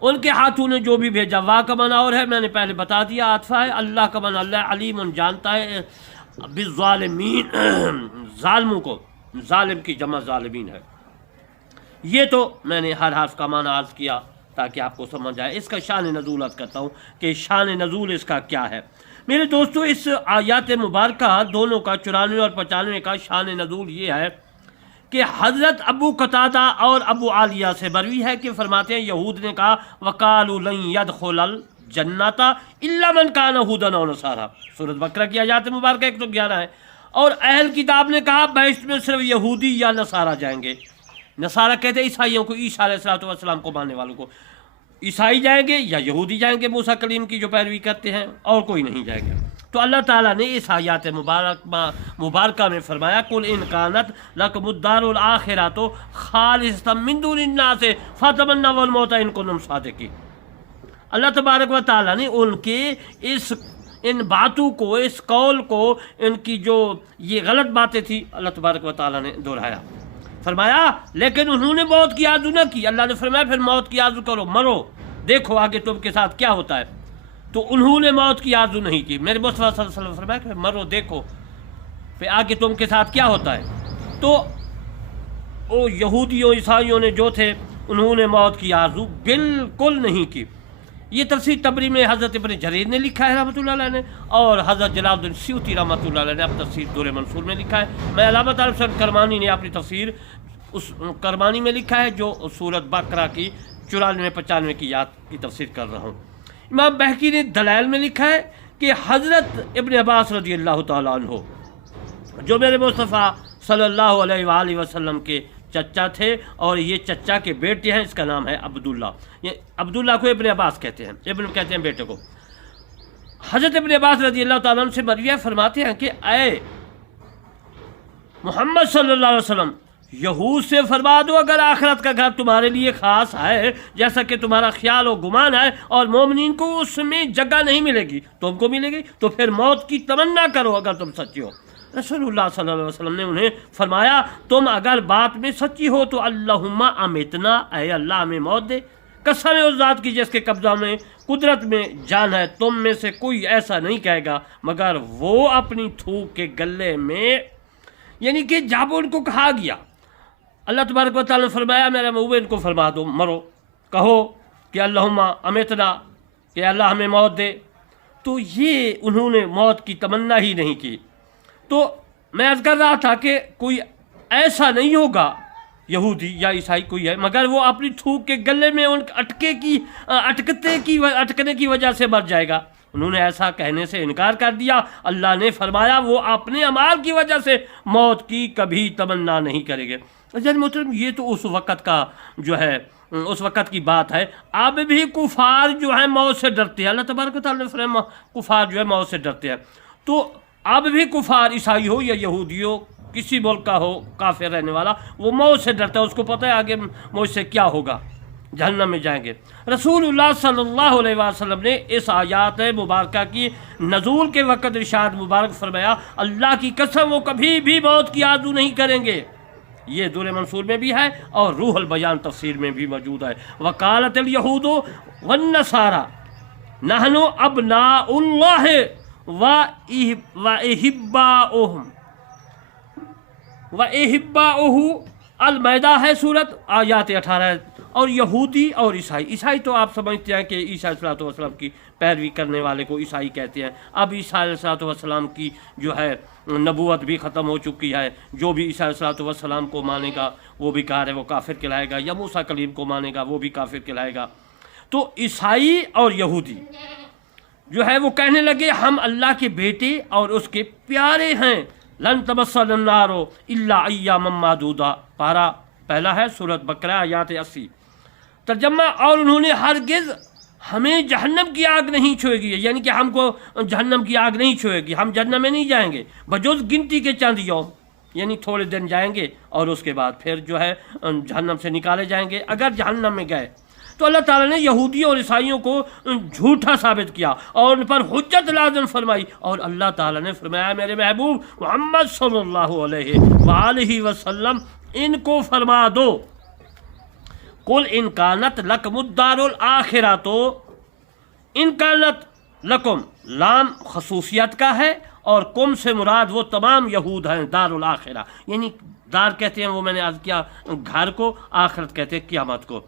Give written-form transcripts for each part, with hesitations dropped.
ان کے ہاتھوں نے جو بھی بھیجا، واہ کا معنی اور ہے، میں نے پہلے بتا دیا، عاطفہ ہے، اللہ کا معنی اللہ علیم جانتا ہے بالظالمین، ظالموں کو، ظالم کی جمع ظالمین ہے۔ یہ تو میں نے ہر حرف کا معنی عرض کیا تاکہ آپ کو سمجھ آئے۔ اس کا شان نزول عرض کرتا ہوں کہ شان نزول اس کا کیا ہے۔ میرے دوستو، اس آیات مبارکہ دونوں کا 94 اور 95 کا شان نزول یہ ہے کہ حضرت ابو قتادہ اور ابو عالیہ سے بروی ہے کہ فرماتے ہیں یہود نے کہا وَقَالُوا لَن يَدْخُلَ الْجَنَّةَ إِلَّا مَنْ كَانَ هُودًا أَوْ نَصَارَىٰ، سورۃ بقرہ کی آیات مبارکہ 111 ہے۔ اور اہل کتاب نے کہا بہشت میں صرف یہودی یا نصارہ جائیں گے۔ نصارہ کہتے ہیں عیسائیوں کو، عیسیٰ علیہ السلام کو ماننے والوں کو، عیسائی جائیں گے یا یہودی جائیں گے موسیٰ کلیم کی جو پیروی کرتے ہیں، اور کوئی نہیں جائے گا۔ تو اللہ تعالیٰ نے اس آیات مبارکہ میں فرمایا قُلْ إِنْ كَانَتْ لَكُمُ الدَّارُ الْآخِرَةُ خَالِصَةً مِّن دُونِ النَّاسِ فَتَمَنَّوُا الْمَوْتَ إِن كُنتُمْ صَادِقِينَ۔ اللہ تبارک و تعالیٰ نے ان کے ان باتوں کو، اس قول کو، ان کی جو یہ غلط باتیں تھی، اللہ تبارک و تعالیٰ نے دہرایا، فرمایا لیکن انہوں نے موت کی آرزو نہ کی۔ اللہ نے فرمایا پھر موت کی آرزو کرو، مرو، دیکھو آگے تم کے ساتھ کیا ہوتا ہے۔ تو انہوں نے موت کی آرزو نہیں کی۔ میرے مصطفیٰ صلی اللہ علیہ وسلم فرمایا کہ مرو، دیکھو پھر آگے تم کے ساتھ کیا ہوتا ہے۔ تو وہ یہودیوں عیسائیوں نے جو تھے انہوں نے موت کی آرزو بالکل نہیں کی۔ یہ تفسیر طبری میں حضرت ابن جریر نے لکھا ہے رحمۃ اللہ علیہ نے، اور حضرت جلال الدین سیوطی رحمۃ اللہ علیہ نے اپنی تفسیر دور منصور میں لکھا ہے۔ میں علامہ طارق حسین کرمانی نے اپنی تفسیر اس کرمانی میں لکھا ہے جو سورۃ بقرہ کی 94-95 کی آیات کی تفسیر کر رہا ہوں۔ امام بہقی نے دلائل میں لکھا ہے کہ حضرت ابن عباس رضی اللہ تعالیٰ عنہ جو میرے مصطفیٰ صلی اللہ علیہ وآلہ وسلم کے چچا تھے، اور یہ چچا کے بیٹے ہیں، اس کا نام ہے عبداللہ۔ یہ عبداللہ کو ابن عباس کہتے ہیں، ابن کہتے ہیں بیٹے کو۔ حضرت ابن عباس رضی اللہ تعالیٰ عنہ سے مروی فرماتے ہیں کہ اے محمد صلی اللہ علیہ وسلم، یہود سے فرما دو اگر آخرت کا گھر تمہارے لیے خاص ہے جیسا کہ تمہارا خیال و گمان ہے، اور مومنین کو اس میں جگہ نہیں ملے گی، تم کو ملے گی، تو پھر موت کی تمنا کرو اگر تم سچے ہو۔ رسول اللہ صلی اللہ علیہ وسلم نے انہیں فرمایا تم اگر بات میں سچی ہو تو اللہم امیتنا، اے اللہ ہمیں موت دے، قسم ہے اس ذات کی جس کے قبضہ میں قدرت میں جان ہے، تم میں سے کوئی ایسا نہیں کہے گا مگر وہ اپنی تھوک کے گلے میں، یعنی کہ جب ان کو کہا گیا اللہ تبارک و تعالیٰ نے فرمایا میرے محبوب ان کو فرما دو مرو، کہو کہ اللہم امیتنا، کہ اللہ ہمیں موت دے، تو یہ انہوں نے موت کی تمنا ہی نہیں کی۔ تو میں عرض کر رہا تھا کہ کوئی ایسا نہیں ہوگا یہودی یا عیسائی کوئی ہے مگر وہ اپنی تھوک کے گلے میں ان اٹکنے کی وجہ سے مر جائے گا۔ انہوں نے ایسا کہنے سے انکار کر دیا۔ اللہ نے فرمایا وہ اپنے اعمال کی وجہ سے موت کی کبھی تمنا نہیں کریں گے۔ جن محترم، یہ تو اس وقت کا جو ہے اس وقت کی بات ہے۔ اب بھی کفار جو ہیں موت سے ڈرتے ہیں، اللہ تبارک و تعالیٰ نے فرمایا کفار جو ہے موت سے ڈرتے ہیں۔ تو اب بھی کفار عیسائی ہو یا یہودی ہو، کسی ملک کا ہو کافر رہنے والا، وہ موت سے ڈرتا ہے، اس کو پتہ ہے آگے مجھ سے کیا ہوگا، جہنم میں جائیں گے۔ رسول اللہ صلی اللہ علیہ وسلم نے اس آیات مبارکہ کی نزول کے وقت ارشاد مبارک فرمایا اللہ کی قسم وہ کبھی بھی موت کی آرزو نہیں کریں گے۔ یہ دور منصور میں بھی ہے اور روح البیان تفسیر میں بھی موجود ہے۔ وقالت الیہود والنصارى نحن ابناء اللہ وَإِحِبَّاؤُهُ المائدہ ہے سورت، آیات 18 ہے۔ اور یہودی اور عیسائی تو آپ سمجھتے ہیں کہ عیسیٰ علیہ السلام کی پیروی کرنے والے کو عیسائی کہتے ہیں۔ اب عیسیٰ علیہ السلام کی جو ہے نبوت بھی ختم ہو چکی ہے۔ جو بھی عیسیٰ علیہ السلام کو مانے گا وہ بھی کافر ہے، وہ کافر کہلائے گا، یا موسیٰ کلیم کو مانے گا وہ بھی کافر کہلائے گا۔ تو عیسائی اور یہودی جو ہے وہ کہنے لگے ہم اللہ کے بیٹے اور اس کے پیارے ہیں۔ لن تمسنا النار الا ایاما معدودہ، پارہ پہلا ہے سورۃ بقرہ آیات 80۔ ترجمہ، اور انہوں نے ہرگز ہمیں جہنم کی آگ نہیں چھوئے گی، یعنی کہ ہم کو جہنم کی آگ نہیں چھوئے گی، ہم جہنم میں نہیں جائیں گے بجز گنتی کے چند یوم، یعنی تھوڑے دن جائیں گے اور اس کے بعد پھر جو ہے جہنم سے نکالے جائیں گے اگر جہنم میں گئے۔ تو اللہ تعالیٰ نے یہودیوں اور عیسائیوں کو جھوٹا ثابت کیا اور ان پر حجت لازم فرمائی، اور اللہ تعالیٰ نے فرمایا میرے محبوب محمد صلی اللہ علیہ وآلہ وسلم ان کو فرما دو قل ان کانت لکم الدار الآخرہ، تو ان کانت لکم لام خصوصیت کا ہے، اور کم سے مراد وہ تمام یہود ہیں دار الآخرہ، یعنی دار کہتے ہیں وہ میں نے عرض کیا گھر کو، آخرت کہتے ہیں قیامت کو،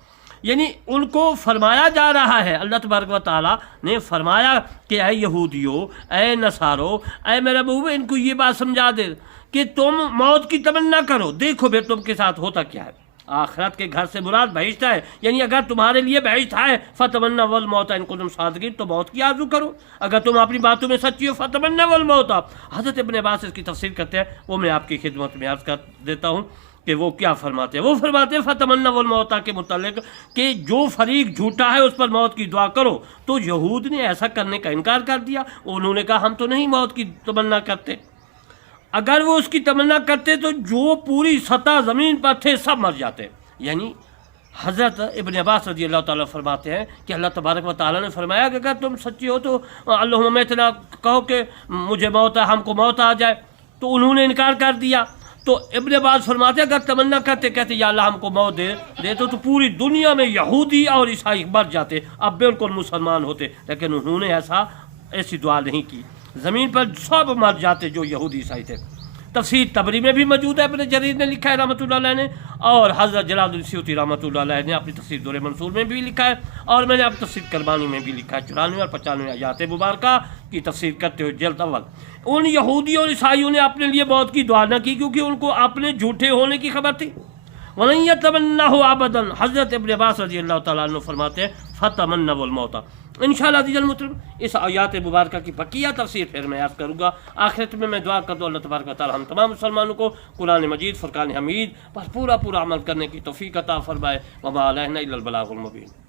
یعنی ان کو فرمایا جا رہا ہے، اللہ تبارک و تعالیٰ نے فرمایا کہ اے یہودیو، اے نصارو، اے میرے محبوب، ان کو یہ بات سمجھا دے کہ تم موت کی تمنا کرو، دیکھو پھر تم کے ساتھ ہوتا کیا ہے۔ آخرت کے گھر سے مراد بہشت ہے، یعنی اگر تمہارے لیے بہشت ہے فتمنا والموت ان کنتم صادقین، تو موت کی آرزو کرو، اگر تم اپنی باتوں میں سچی ہو فتمنا والموت۔ حضرت ابن عباس اس کی تفسیر کرتے ہیں، وہ میں آپ کی خدمت میں عرض کر دیتا ہوں کہ وہ کیا فرماتے ہیں۔ وہ فرماتے ہیں فتمنا والموت کے متعلق کہ جو فریق جھوٹا ہے اس پر موت کی دعا کرو، تو یہود نے ایسا کرنے کا انکار کر دیا، انہوں نے کہا ہم تو نہیں موت کی تمنا کرتے، اگر وہ اس کی تمنا کرتے تو جو پوری سطح زمین پر تھے سب مر جاتے۔ یعنی حضرت ابن عباس رضی اللہ تعالیٰ فرماتے ہیں کہ اللہ تبارک و تعالیٰ نے فرمایا کہ اگر تم سچی ہو تو اللہم اتنا کہو کہ مجھے موت ہے، ہم کو موت آ جائے، تو انہوں نے انکار کر دیا۔ تو ابن عباس فرماتے ہیں اگر تمنا کرتے، کہتے یا اللہ ہم کو موت دے تو پوری دنیا میں یہودی اور عیسائی مر جاتے، اب بالکل مسلمان ہوتے، لیکن انہوں نے ایسی دعا نہیں کی، زمین پر سب مر جاتے جو یہودی عیسائی تھے۔ تفسیر طبری میں بھی موجود ہے، ابن جریر نے لکھا ہے رحمۃ اللہ علیہ نے، اور حضرت جلال الدین سیوطی رحمۃ اللہ علیہ نے اپنی تفسیر دور منصور میں بھی لکھا ہے، اور میں نے اب تفسیر کربانی میں بھی لکھا ہے، 94 اور 95 آیات مبارکہ کی تفسیر کرتے ہوئے جلد اول۔ ان یہودیوں اور عیسائیوں نے اپنے لیے موت کی دعا نہ کی، کیونکہ ان کو اپنے جھوٹے ہونے کی خبر تھی۔ وَلَن يَتَمَنَّهُ أَبَدًا، حضرت ابن عباس رضی اللہ تعالیٰ عنہ فرماتے ہیں فَتَمَنَّوُا الْمَوْتَ۔ انشاءاللہ عزیز المحترم اس آیات مبارکہ کی بقیہ تفسیر پھر میں عرض کروں گا۔ آخرت میں دعا کر دو اللہ تبارک و تعالیٰ ہم تمام مسلمانوں کو قرآن مجید فرقان حمید پر پورا عمل کرنے کی توفیق عطا فرمائے۔ وما علینا الا البلاغ المبین۔